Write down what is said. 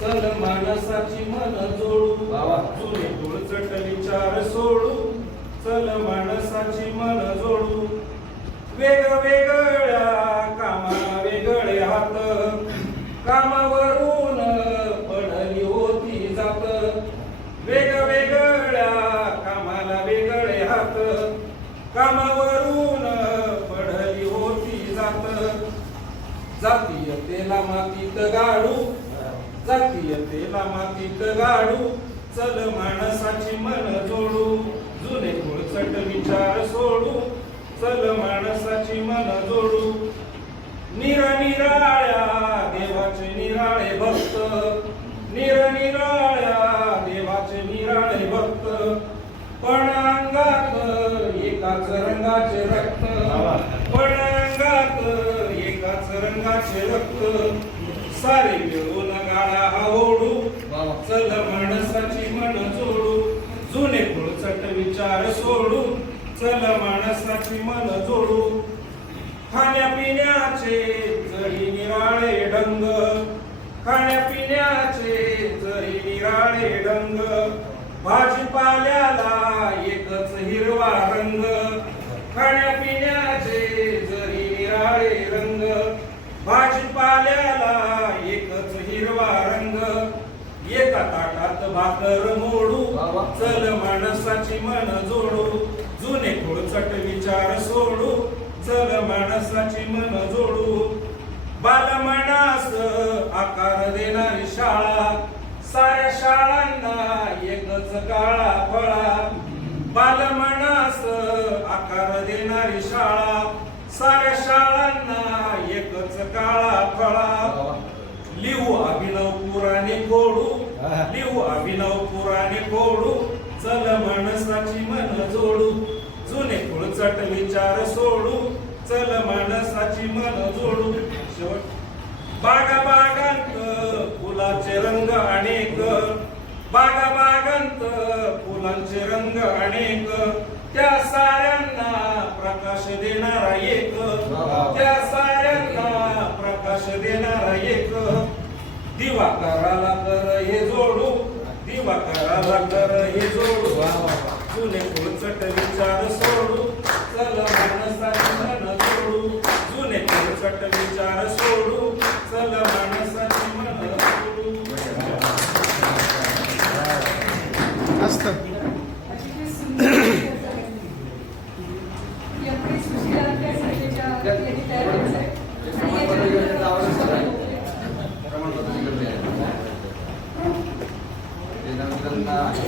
चल मानसाची मन जोडू. जुने तुळचट विचार सोडू. चल मानसाची मन जोडू. वेगवेगळ्या कामा वेगळे हात. कामावरून पडली होती जात. वेगवेगळ्या कामाला वेगळे हात. कामावरून पडली होती जात. जातीयतेला मातीत गाडू जातीयतेला मातीत गाडू. चल माणसाची मन जोडू. जुने कुळचट विचार सोडू. चल माणसाची मन जोडू. निरनिराळ्या देवाचे निराळे भक्त. निरनिराळ्या देवाचे निराळे भक्त. पण अंगात एकाच रंगाचे रक्त. पण अंगात एकाच रंगाचे रक्त. सारे मिळून हा ओढू चल माणसाची मन जोडू जुने पुळचट विचार सोडू चल माणसाची मन जोडू. खाण्यापिण्याचे जरी निराळे ढंग खाण्यापिण्याचे जरी निराळे ढंग भाजीपाल्याला एकच हिरवा रंग खाण्यापिण्याचे जरी निराळे रंग भाजीपाल्याला एकच हिरवा रंग एका ताटात भाकर मोडू चल माणसाची मन जोडू जुने खोडचट विचार सोडू चल माणसाची मन जोडू. बालमनास आकार देणारी शाळा साऱ्या शाळांना एकच काळा फळा. बालमनास आकार देणारी शाळा साऱ्या शाळांना एकच काळा फळा. लिहू अभिनव पुराणे कोडू लिहू अभिनव पुराणे कोडू चल माणसाची मन जोडू जुने कुळचट विचार सोडू चल माणसाची मन जोडू शेवट बागा बागांत फुलाचे रंग अनेक बागा बागांत फुलांचे रंग अनेक त्या साऱ्यांना प्रकाश देणारा एक त्या साऱ्यांना प्रकाश देणारा एक दिवा कराला कर हे जोडू दिवा कराला कर हे जोडू. जुने फुलचट विचार सोडू चल माणसाची मन जोडू. जुने फुलचट विचार सोडू चल माणसाची मन जोडू. मस्त. अतिशय Nonton.